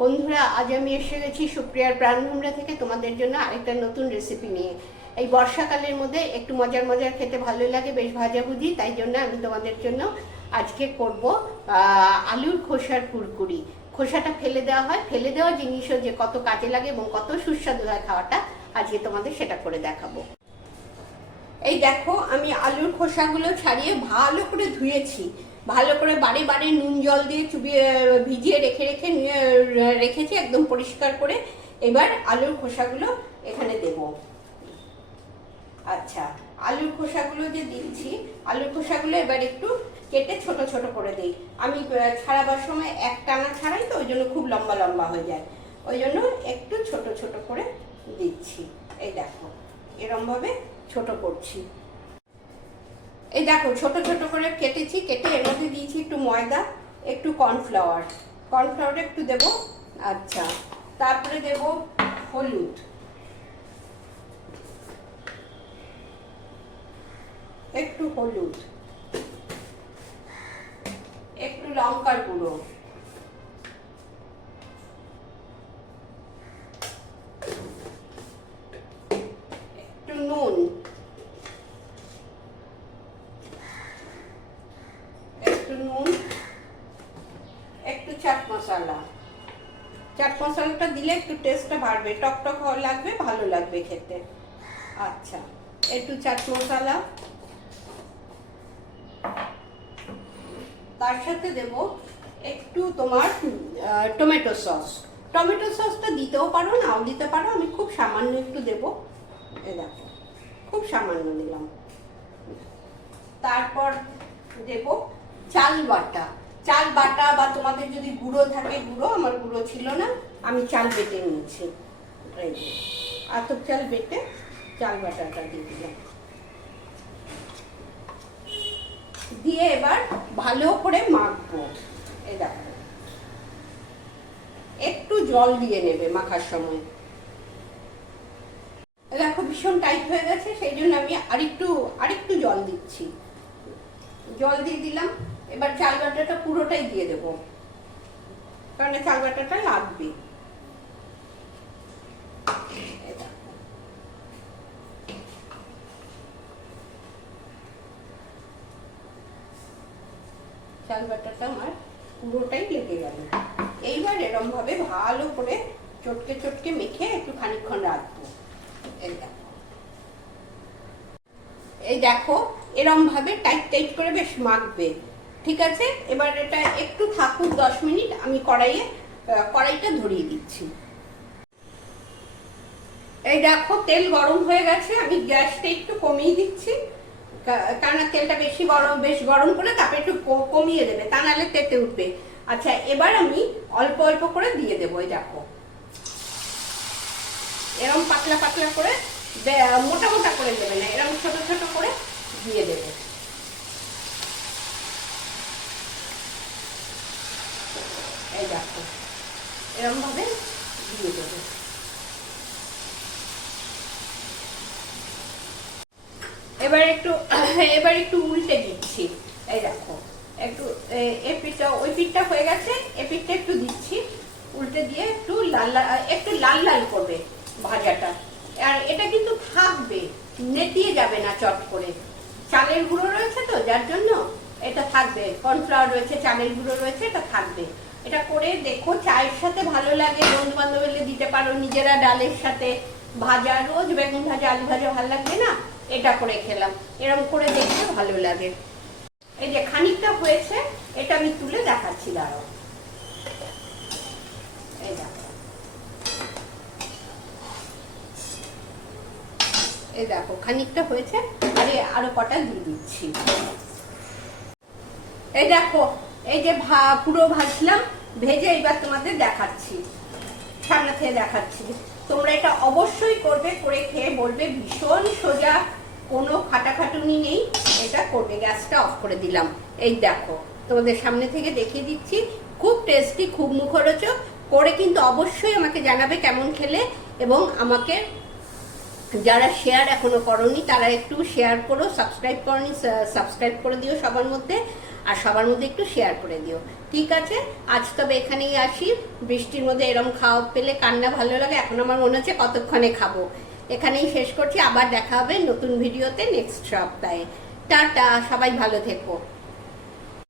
বন্ধুরা, আজ আমি এসে গেছি সুপ্রিয়ার প্রাণভোমরা থেকে তোমাদের জন্য আরেকটা নতুন রেসিপি নিয়ে। এই বর্ষাকালের মধ্যে একটু মজার মজার খেতে ভালো লাগে, বেশ ভাজাভুজি। তাই জন্য আমি তোমাদের জন্য আজকে করব আলুর খোসার কুরকুরি। খোসাটা ফেলে দেওয়া হয়, ফেলে দেওয়া জিনিসও যে কত কাজে লাগে এবং কত সুস্বাদু হয় খাওয়াটা, আজকে তোমাদের সেটা করে দেখাবো। এই দেখো, আমি আলুর খোসাগুলো ছাড়িয়ে ভালো করে ধুয়েছি। ভালো করে বারে বারে নুন জল দিয়ে চুবিয়ে ভিজিয়ে রেখেছি একদম পরিষ্কার করে। এবার আলুর খোসাগুলো এখানে দেব। আচ্ছা, আলুর খোসাগুলো যে দিচ্ছি, আলুর খোসাগুলো এবার একটু কেটে ছোট ছোট করে দিই। আমি ছাড়াবার সময় এক টানা ছাড়াই তো, ওই জন্য খুব লম্বা লম্বা হয়ে যায়, ওই জন্য একটু ছোট ছোট করে দিচ্ছি। এই দেখো, এরমভাবে ছোট করছি। এই দেখো, ছোট ছোট করে কেটেছি। কেটে এর মধ্যে দিয়েছি একটু ময়দা, একটু কর্নফ্লাওয়ার একটু দেব। আচ্ছা, তারপরে দেব হলুদ, একটু লঙ্কার গুঁড়ো, একটু নুন, একটু চাট মশলাটা দিলে একটু টেস্টটা বাড়বে, টকটক লাগবে, ভালো লাগবে খেতে। আচ্ছা, একটু চাট মশলা, তার সাথে দেব একটু তোমার টমেটো সসটা দিতেও পারো, নাও দিতে পারো। আমি খুব সামান্য একটু দেব। এই দেখো, খুব সামান্য দিলাম। তারপর দেব চাল বাটা, বা তোমাদের যদি গুঁড়ো থাকে গুঁড়ো। আমার গুঁড়ো ছিল না, আমি চাল বেটে নিয়েছি। আতপ চাল বেটে চাল বাটাটা দিয়ে দিলাম। দিয়ে এবার ভালো করে মাখবো। এই দেখো, একটু জল দিয়ে নেবে মাখার সময়। দেখো, ভীষণ টাইট হয়ে গেছে, সেই জন্য আমি আরেকটু জল দিচ্ছি। জল দিয়ে দিলাম। এবার চাল বাটাটা পুরোটাই দিয়ে দেব, কারণ চাল বাটাটা লাগবে। চাল বাটাটা আমার পুরোটাই লেগে গেল। এইবার এরম ভাবে ভালো করে চটকে মেখে একটু খানিকক্ষণ রাখবো। এই দেখো, এরম ভাবে টাইট করে বেশ মাখবে। ঠিক আছে, এবার এটা একটু থাকুক 10 মিনিট। আমি কড়াইটা ধরিয়ে দিচ্ছি। এই দেখো, তেল গরম হয়ে গেছে। আমি গ্যাসটা একটু কমিয়ে দিচ্ছি, কারণ তেলটা বেশ গরম করে তারপরে একটু কমিয়ে দেবে, তা নাহলে তেতে উঠবে। আচ্ছা, এবার আমি অল্প অল্প করে দিয়ে দেবো। এই দেখো, এরকম পাতলা করে, মোটা করে দেবে না, এরকম ছোট ছোট করে দিয়ে দেবে। এই দেখো, এরকম ভাবে দিয়ে দেবে। এবার একটু উল্টে দিচ্ছি। এই দেখো, একটু ওই পিঠটা হয়ে গেছে, এই পিঠটা একটু দিচ্ছি। উল্টে দিয়ে একটু লাল করবে ভাজাটা। আর এটা কিন্তু থাকবে, নেতিয়ে যাবে না চট করে। চালের গুঁড়ো রয়েছে তো, যার জন্য এটা থাকবে। কর্নফ্লাওয়ার রয়েছে, চালের গুঁড়ো রয়েছে, এটা থাকবে। এটা করে দেখো, চায়ের সাথে ভালো লাগে, বন্ধু বান্ধব এলে দিতে পারো, নিজেরা ডালের সাথে ভাজা, রোজ বেগুন ভাজা আলু ভাজা ভালো লাগবে না, এটা করে খেলাম। এরকম করে দেখতে ভালো লাগে। এই যে খানিকটা হয়েছে, এটা আমি তুলে দেখাচ্ছি, দাঁড়াও। এই দেখো, এই দেখো খানিকটা হয়েছে, আরো কটা দিয়ে দিচ্ছি। এই দেখো, এই যে পুরো ভাজলাম, ভেজে এবার তোমাদের দেখাচ্ছি, সামনে থেকে দেখাচ্ছি। তোমরা এটা অবশ্যই করবে, করে খেয়ে বলবে ভীষণ সোজা, কোনো খাটাখাটুনি নেই। এটা করবে। গ্যাসটা অফ করে দিলাম। এই দেখো, তোমাদের সামনে থেকে দেখিয়ে দিচ্ছি। খুব টেস্টি, খুব মুখরোচক। করে কিন্তু অবশ্যই আমাকে জানাবে কেমন খেলে। এবং আমাকে যারা শেয়ার এখনো করনি, তারা একটু শেয়ার করো। সাবস্ক্রাইব করনি, সাবস্ক্রাইব করে দিও সবার মধ্যে। আর সবার মধ্যে একটু শেয়ার করে দিও। ঠিক আছে, আজ তবে এখানেই আসি। বৃষ্টির মধ্যে এরম খাওয়া পেলে কান্না ভালো লাগে, এখন আমার মনে হচ্ছে কতক্ষণে খাবো। এখানেই শেষ করছি, আবার দেখা হবে নতুন ভিডিওতে নেক্সট সপ্তাহে। টাটা, সবাই ভালো থেকো।